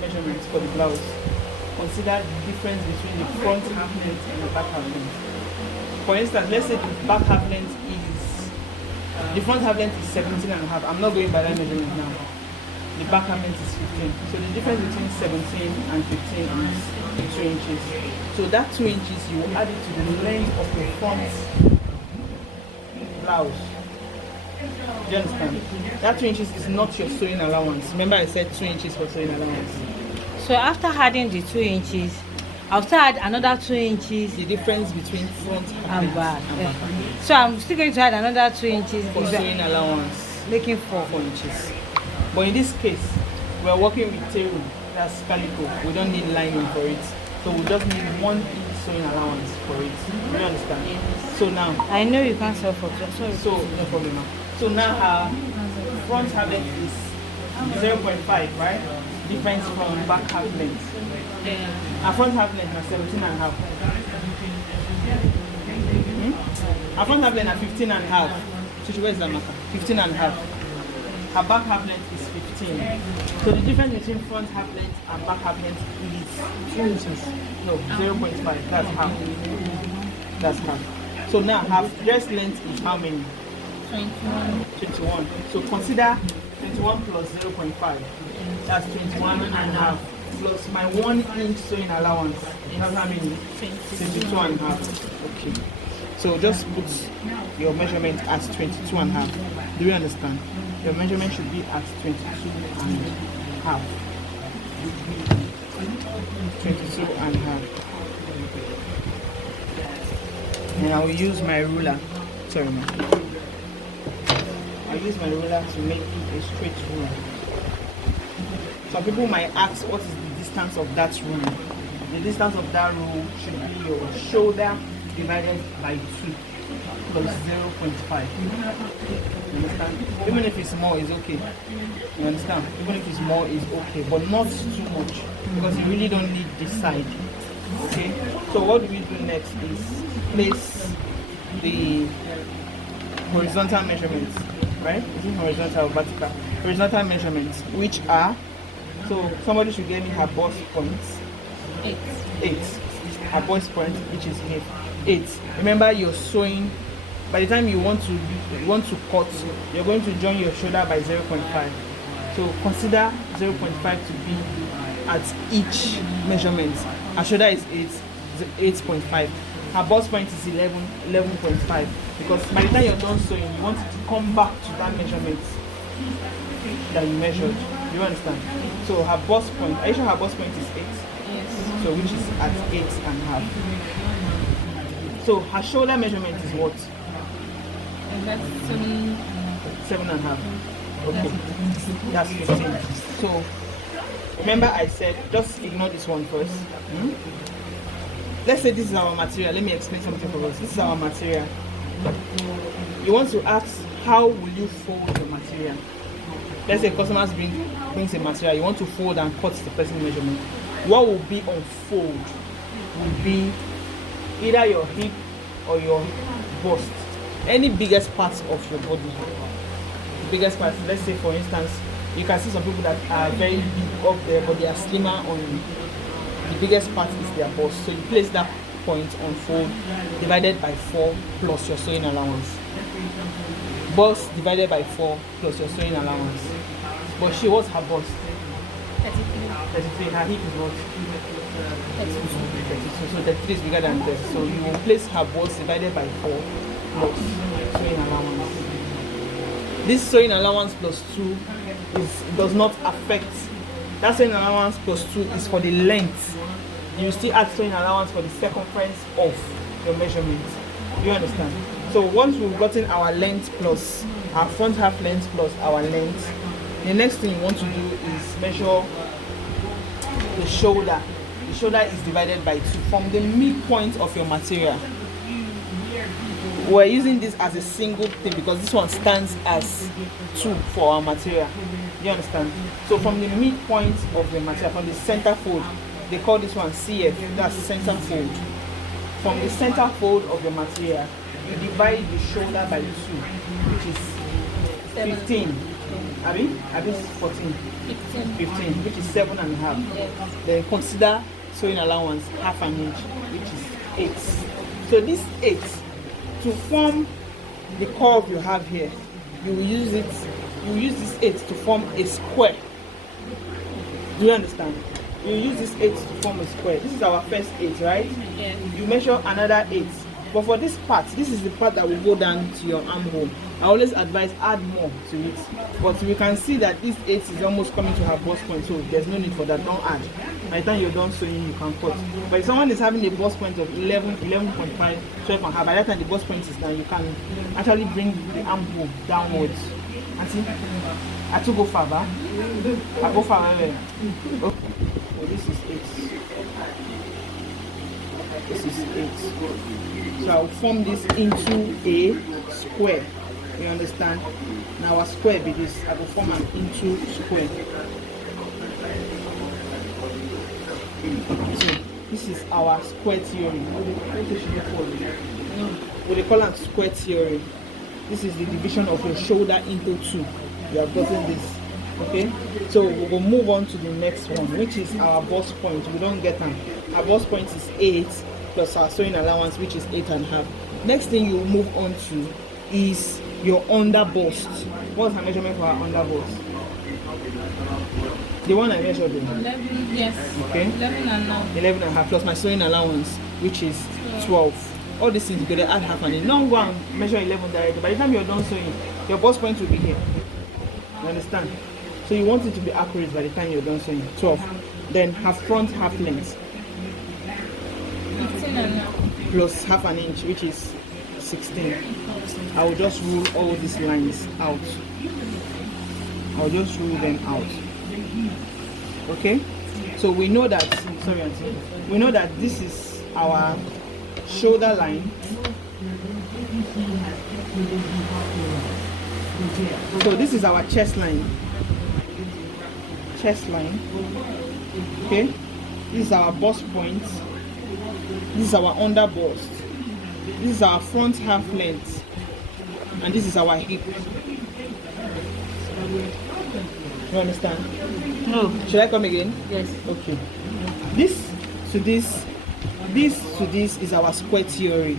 measurements for the blouse, consider the difference between the front half length and the back half length. For instance, let's say the back half length is, the front half length is 17 and a half. I'm not going by that measurement now. The back half length is 15. So the difference between 17 and 15 is 2 inches. So that 2 inches, you will add it to the length of your front blouse. Do you understand? That 2 inches is not your sewing allowance. Remember I said 2 inches for sewing allowance. So after adding the 2 inches, I'll still add another 2 inches. The difference between front and back. So I'm still going to add another 2 inches for sewing allowance, making 4 inches. But in this case, we're working with teru, that's calico. We don't need lining for it. So we just need 1 inch sewing allowance for it. You understand? So now I know you can't sew for 2. Sorry. So no problem now. So now her front half length is 0.5, right? Difference from back half length. Her front half length is 17 and a half. Her front half length is 15 and a half. So where is that marker? 15 and a half. Her back half length is 15. So the difference between front half length and back half length is 2 inches. No, 0.5. That's half. That's half. So now her dress length is how many? 21. So consider 21 plus 0.5. That's 21 and a half. Plus my 1 inch sewing allowance. That's how many? 22 and a half. Okay. So just put your measurement as 22 and a half. Do you understand? Your measurement should be at 22 and a half. 22 and a half. And I will use my ruler. Sorry, ma'am. I'll use my ruler to make a straight rule. Some people might ask, what is the distance of that rule? The distance of that rule should be your shoulder divided by 2 plus 0.5. You understand? Even if it's more, it's okay. You understand? Even if it's more, it's okay, but not too much, because you really don't need this side. Okay? So what do we do next is place the horizontal measurements, right? Is it horizontal or vertical? Horizontal measurements, which are, so somebody should get me her bust points. 8. Her bust point, which is 8. Remember, you're sewing. By the time you want to cut, you're going to join your shoulder by 0.5. So consider 0.5 to be at each measurement. Her shoulder is 8.5. Her bust point is 11.5. Because by the time you're done sewing, you want it to come back to that measurement that you measured. Do you understand? So her bust point, are you sure her bust point is 8? Yes. So which is at 8.5. So her shoulder measurement is what? That's 7.5. Okay. That's 15. So remember I said, just ignore this one first. Let's say this is our material. Let me explain something for us. This is our material. You want to ask, how will you fold your material? Let's say customers brings a material. You want to fold and cut the person measurement. What will be on fold will be either your hip or your bust. Any biggest parts of your body. The biggest parts. Let's say for instance, you can see some people that are very big up there, but they are slimmer on the biggest part is their bust. So you place that point on fold divided by 4 plus your sewing allowance. Bust divided by 4 plus your sewing allowance. But she, what's her bust? 33. Her hip is what? 32. So 33 is bigger than 30. So you will place her bust divided by 4 plus sewing allowance. This sewing allowance plus 2 does not affect. That sewing allowance plus 2 is for the length. You still add sewing allowance for the circumference of your measurement. Do you understand? So once we've gotten our length plus our front half length plus our length, the next thing you want to do is measure the shoulder. The shoulder is divided by 2 from the midpoint of your material. We're using this as a single thing because this one stands as 2 for our material. Do you understand? So from the midpoint of the material, from the center fold, they call this one CF, that's center fold. From the center fold of the material, you divide the shoulder by 2, which is 15. Abi 14, 15, which is 7.5. Yes. Then consider sewing allowance half an inch, which is 8. So this 8, to form the curve you have here, you will use it. You will use this 8 to form a square. Do you understand? You use this 8 to form a square. This is our first 8, right? Yes. You measure another 8. But for this part, this is the part that will go down to your armhole. I always advise add more to it. But you can see that this 8 is almost coming to her bust point, so there's no need for that. Don't add. By the time you're done sewing, you can cut. But if someone is having a bust point of 11, 11.5, 12.5, by that time the bust point is down, you can actually bring the armhole downwards. And see, I took go far, I go far. Okay. So this is 8. This is 8. So I'll form this into a square. You understand? Now our square be this. I will form an into square. So this is our square theory. What they call it square theory. This is the division of your shoulder into 2. You have gotten this. Okay, so we will move on to the next one, which is our bust point. We don't get them. Our bust point is 8 plus our sewing allowance, which is 8.5. Next thing you move on to is your under bust. What's the measurement for our under bust? The one I measured. 11, yes. Okay. 11.5 plus my sewing allowance, which is 12. All these things, you're going to add half an inch. Don't go and measure 11 directly. By the time you're done sewing, your bust point will be here. You understand? So you want it to be accurate by the time you're done sewing. 12. Then half front, half length. 15.5. Plus half an inch, which is 16. I will just rule all these lines out. I'll just rule them out. Okay? So we know that, sorry auntie, we know that this is our shoulder line. So this is our chest line. Chest line. Okay? This is our bust point. This is our under bust. This is our front half length. And this is our hip. You understand? No. Should I come again? Yes. Okay. This to this is our square theory.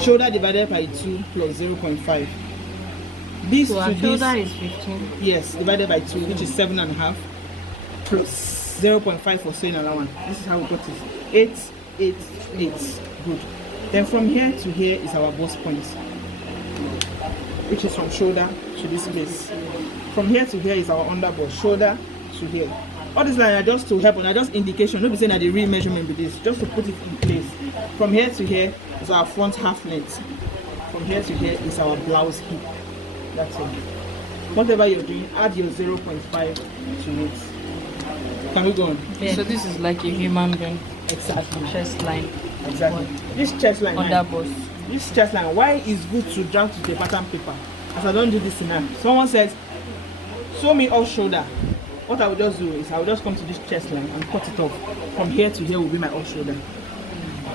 Shoulder divided by 2 plus 0.5. This So to our this, shoulder is 15. yes, divided by 2, which is 7.5, plus 0.5 for sewing allowance. This is how we got it. 8, 8, 8. Good. Then from here to here is our bust point, which is from shoulder to this place. From here to here is our under bust, shoulder to here. All these lines are just to help, and are just indication. Don't be saying that the real measurement with this, just to put it in place. From here to here is our front half length. From here to here is our blouse hip. That's all. Whatever you're doing, add your 0.5 to it. Can we go on? Yeah. So this is like a human being. Exactly. Chest line. Exactly. This chest line. Under bust. This chest line. Why is good to draft with a pattern paper? As I don't do this now. Someone says, sew me off shoulder. What I will just do is I will just come to this chest line and cut it off. From here to here will be my off shoulder. Do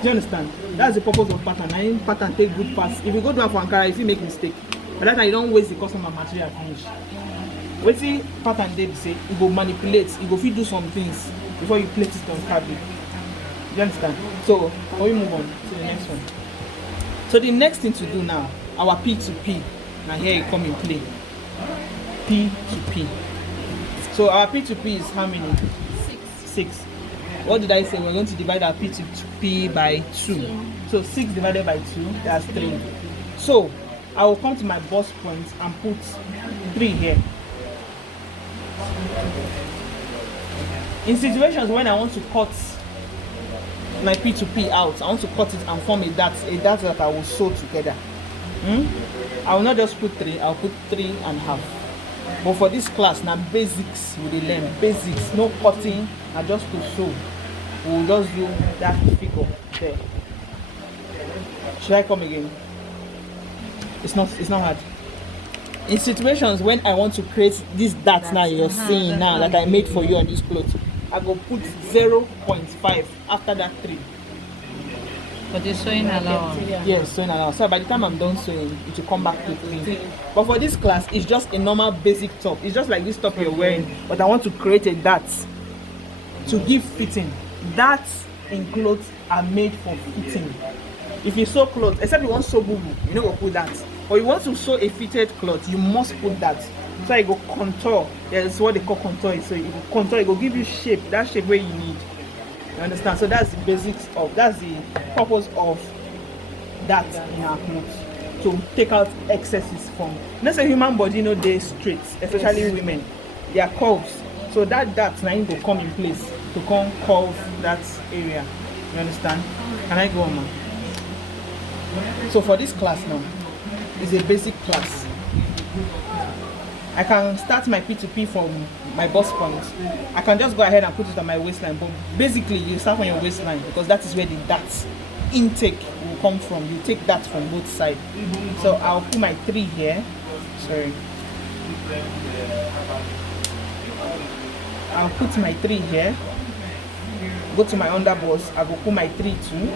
you understand? That's the purpose of pattern. I mean, pattern take good parts. If you go do it for Ankara, if you make mistake, but that time you don't waste the customer material finish. Wait see pattern they say you go manipulate, you go fit do some things before you place it on fabric. Do you understand? So can we move on to the next one? So the next thing to do now, our P to P. Now here you come in play. P to P. So our P to P is how many? 6. What did I say? We're going to divide our P to P by 2. So 6 divided by 2, that's 3. So I will come to my bust point and put 3 here. In situations when I want to cut my P to P out, I want to cut it and form a dart that I will sew together. I will not just put 3, I'll put 3.5. But for this class, now basics we will learn. Basics, no cutting, I just to sew. We will just do that figure there. Should I come again? It's not hard. In situations when I want to create this dart now you're seeing now that I made for you on this cloth, I go put 0.5 after that 3. But the sewing allowance. Yes, sewing allowance. So by the time I'm done sewing, it will come back quickly. But for this class, it's just a normal basic top. It's just like this top you're wearing, but I want to create a dart to give fitting. Darts in clothes are made for fitting. If you sew clothes, except you want to sew boo, you know, go put that. Or you want to sew a fitted cloth, you must put that. So you go contour. That's what they call contour. So you go contour, it will give you shape, that shape where you need. You understand? So that's the basics of, that's the purpose of that in our clothes, to take out excesses from. Let's say human body, you know, they straight, especially women, they are curves. So that now will come in place to come curve that area. You understand? Can I go on now? So for this class now, it's a basic class. I can start my P2P from my bust point. I can just go ahead and put it on my waistline, but basically you start on your waistline because that is where the dart intake will come from. You take that from both sides. So I'll put my 3 here. Sorry. I'll put my 3 here. Go to my under bust, I will put my 3 too.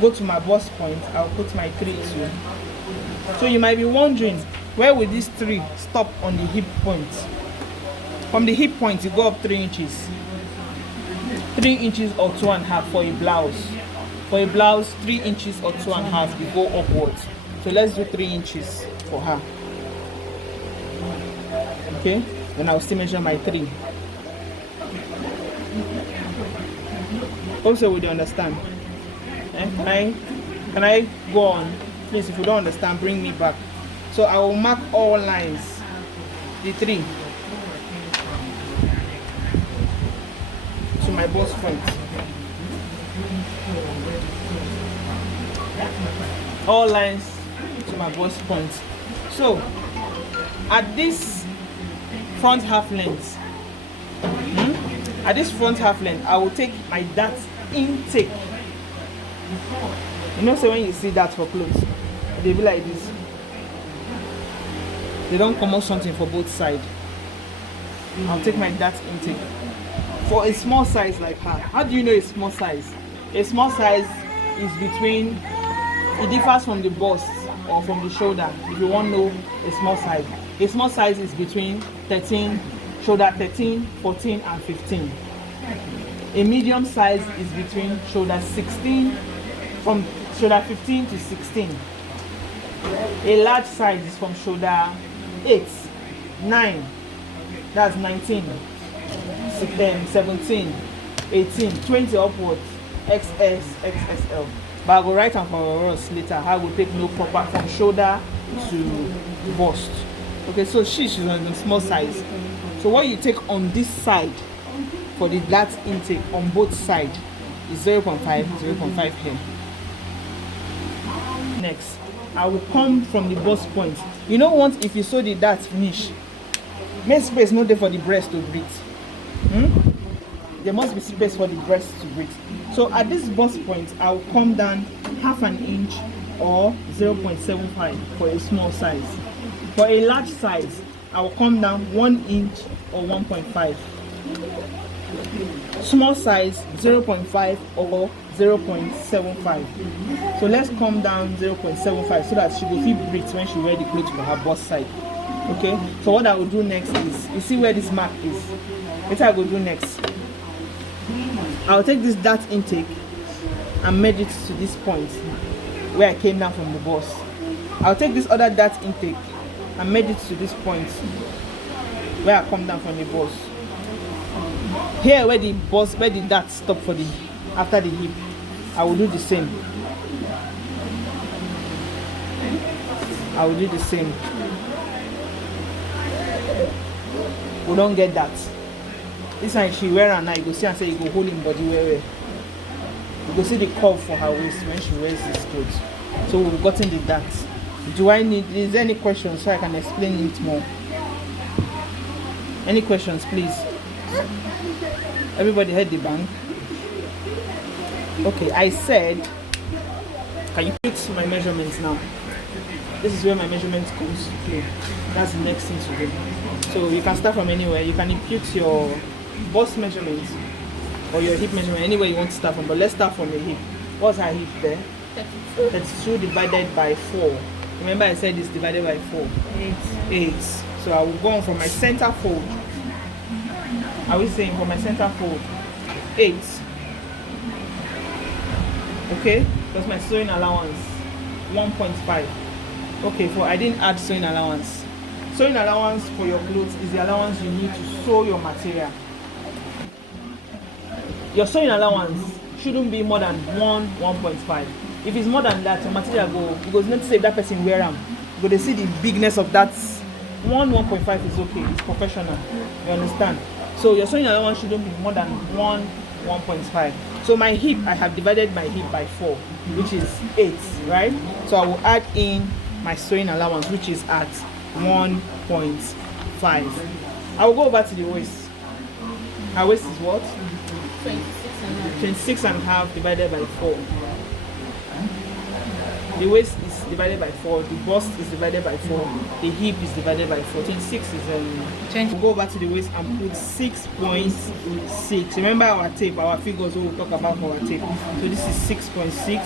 Go to my bust point, I'll put my 3 too. So you might be wondering, where will these 3 stop on the hip point? From the hip point, you go up 3 inches. 3 inches or 2.5 for a blouse. For a blouse, 3 inches or 2.5, you go upwards. So let's do 3 inches for her. Okay, then I'll still measure my 3. Also, would you understand? Can I go on? Please, if you don't understand, bring me back. So I will mark all lines. The 3 to my bust point. All lines to my bust point. So at this front half length, I will take my dart intake. You know, so when you see that for clothes, they be like this. They don't come out something for both sides. I'll take my dart intake. For a small size like her, how do you know a small size? A small size is between, it differs from the bust or from the shoulder. If you want to know a small size is between 13, shoulder 13, 14 and 15. A medium size is between shoulder 16, from shoulder 15 to 16. A large size is from shoulder 8, 9, that's 19, 17, 18, 20 upwards, XS, XSL. But I will write down for us later how we take no proper from shoulder to bust. Okay, so she's on the small size. So what you take on this side for the dart intake on both sides is 0.5 here. Next, I will come from the bust point. You know, once if you sew the dart finish, make space not there for the breast to breathe. There must be space for the breast to breathe. So at this bust point, I will come down 1/2 inch or 0.75 for a small size. For a large size, I will come down 1 inch or 1.5. Small size 0.5 or 0.75. So let's come down 0.75 so that she will feel breathe when she wear the clothes for her bust side. Okay, so what I will do next is, you see where this mark is? What I will do next, I'll take this dart intake and measure it to this point where I came down from the bust. I'll take this other dart intake and measure it to this point where I come down from the bust. Here where the dart stop for the after the hip, I will do the same. We don't get that. This one she wear and now you go see and say you go hold him body well. You go see the curve for her waist when she wears this clothes. So we've gotten the dart. Is there any questions so I can explain it more? Any questions, please? Everybody heard the bang? Okay, I said, can you fix my measurements now? This is where my measurements comes to play. That's the next thing to do. So you can start from anywhere. You can impute your bust measurements or your hip measurement anywhere you want to start from, but let's start from your hip. What's her hip there? 32. 32 divided by 4. Remember I said it's divided by 4. 8. So I will go on from my center fold. I will saying from my center fold 8. Okay, that's my sewing allowance 1.5. Okay, for I didn't add sewing allowance. Sewing allowance for your clothes is the allowance you need to sew your material. Your sewing allowance shouldn't be more than 1.5. If it's more than that, your material go because not to say if that person wear them, but they see the bigness of that. 1.5 is okay, it's professional. You understand? So your sewing allowance shouldn't be more than 1.5. So my hip, I have divided my hip by 4, which is 8, right? So I will add in my sewing allowance, which is at 1.5. I will go over to the waist. Our waist is what? 26 and a half divided by 4. The waist is divided by 4, the bust is divided by 4, the hip is divided by 4. 26 is 20. We'll go back to the waist and put 6.6. Remember our tape, our figures we'll talk about for our tape. So this is 6.6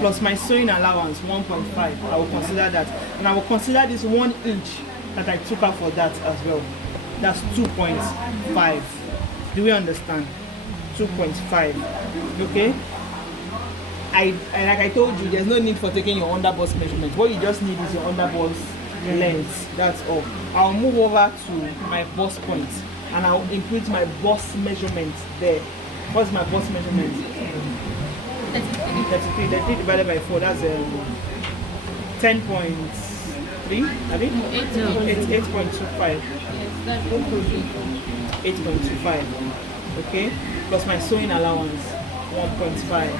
plus my sewing allowance 1.5. I will consider that, and I will consider this 1 inch that I took out for that as well. That's 2.5. Do we understand? 2.5. Okay. Like I told you, there's no need for taking your underbust measurement. What you just need is your underbust length. That's all. I'll move over to my bust point and I'll input my bust measurement there. What's my bust measurement? 33 divided by 4. That's 10.3. I mean 8.25. 8.25. Okay. Plus my sewing allowance 1.5.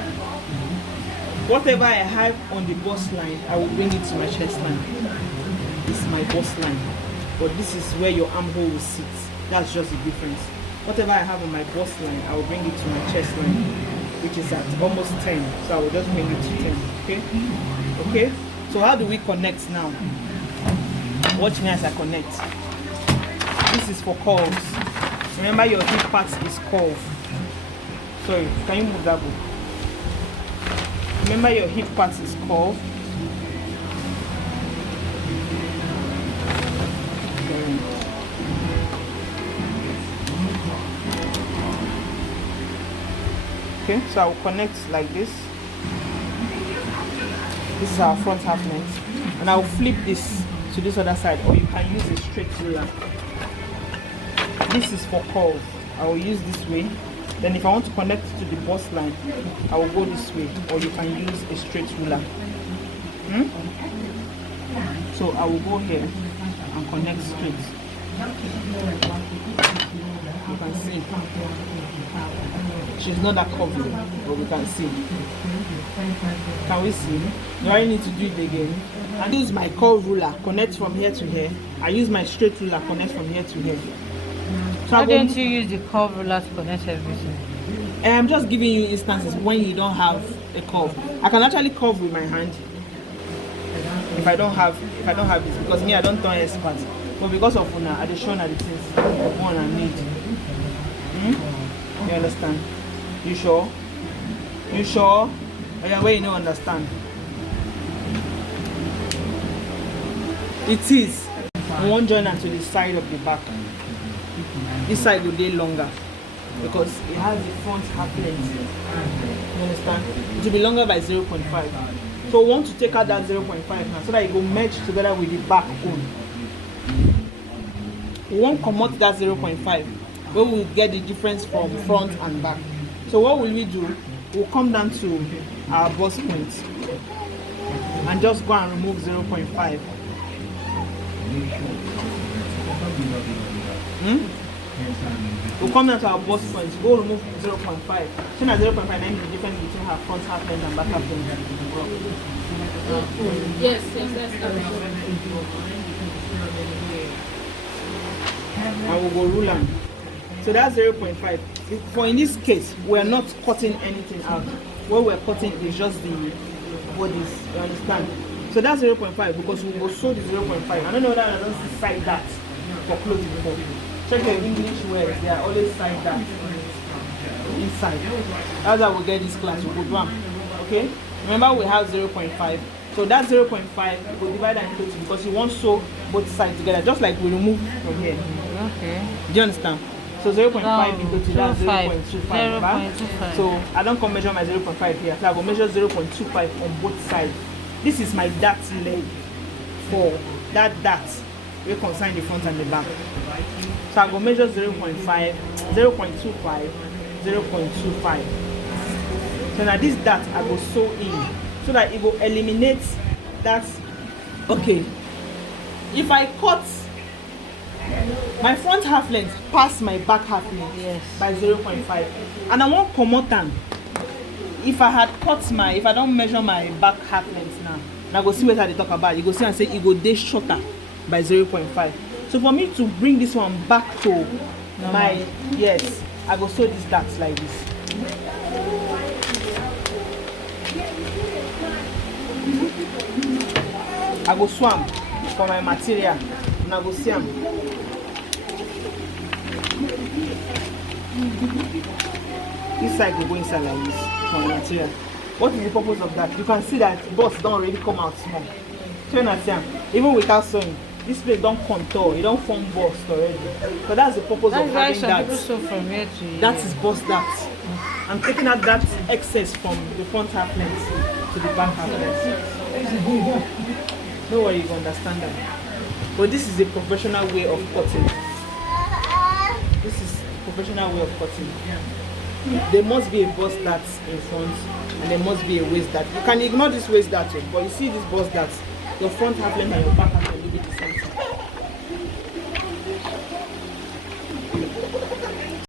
Whatever I have on the bust line, I will bring it to my chest line. This is my bust line. But this is where your armhole will sit. That's just the difference. Whatever I have on my bust line, I will bring it to my chest line, which is at almost 10. So I will just bring it to 10. Okay? Okay? So how do we connect now? Watch me as I connect. This is for curves. Remember your hip part is curved. Sorry, can you move that book? Remember your hip part is curved. Okay, so I will connect like this. This is our front half length. And I will flip this to this other side, or you can use a straight ruler. This is for curve. I will use this way. Then if I want to connect to the bust line, I will go this way, or you can use a straight ruler. So I will go here and connect straight. You can see. She's not that curvy, but we can see. Can we see? Do I need to do it again? I use my curve ruler, connect from here to here. I use my straight ruler, connect from here to here. So Why don't you use the curve ruler to connect everything? I'm just giving you instances when you don't have a curve. I can actually curve with my hand if I don't have this, because me I don't turn expert. But because of Una, I just show her the things one I need. You understand? You sure? You sure? Oh, yeah, where you don't understand? It is. We won't join her to the side of the back. This side will be longer because it has the front half length. You understand? It will be longer by 0.5. So we want to take out that 0.5 now so that it will merge together with the back bone. We won't come out that 0.5, but we will get the difference from front and back. So what will we do? We'll come down to our bust point and just go and remove 0.5. We'll come down to our bust point, go remove 0.5. So now 0.5 is the difference between her front half length and back half length. Yes, that's And we'll go ruler. So that's 0.5. For in this case, we're not cutting anything out. What we're cutting is just the bodice. You understand? So that's 0.5 because we will sew the 0.5. I don't know that I don't cite that for clothes before. Check your English words, they are always cite that inside. That's how we get this class. We go down. Okay, remember we have 0.5, so that 0.5 we'll divide that into 2 because you want to sew both sides together, just like we remove from here. Okay. Do you understand? So 0.5 No, into 2, that's 0.25, right? 0.25. So I don't come measure my 0.5 here, so I will measure 0.25 on both sides. This is my dart leg for that dart we consign the front and the back. So I go measure 0.5, 0.25, 0.25. So now this dart I go sew in so that it will eliminate that. Okay, if I cut my front half length pass my back half length, Yes. by 0.5, and I want comot am. If I had cut my, if I don't measure my back half length now, and I go see what I talk about, you go see and say it go dey shorter by 0.5. So for me to bring this one back to my, yes, I go sew this dart like this. I go swam for my material and I go see am. This side will go inside like this for my material. What is the purpose of that? You can see that bust don't already come out small. So you understand? Even without sewing, this place don't contour, it don't form bust already. So that's the purpose That's of why having some that. people sew from here to here. That is bust dart. I'm taking out that excess from the front half length to the back half length. No worry, you understand that. But this is a professional way of cutting. This is a professional way of cutting. There must be a bust dart in front and there must be a waist dart. You can ignore this waist dart, but you see this bust dart. Your front half length and your back half length will be the same.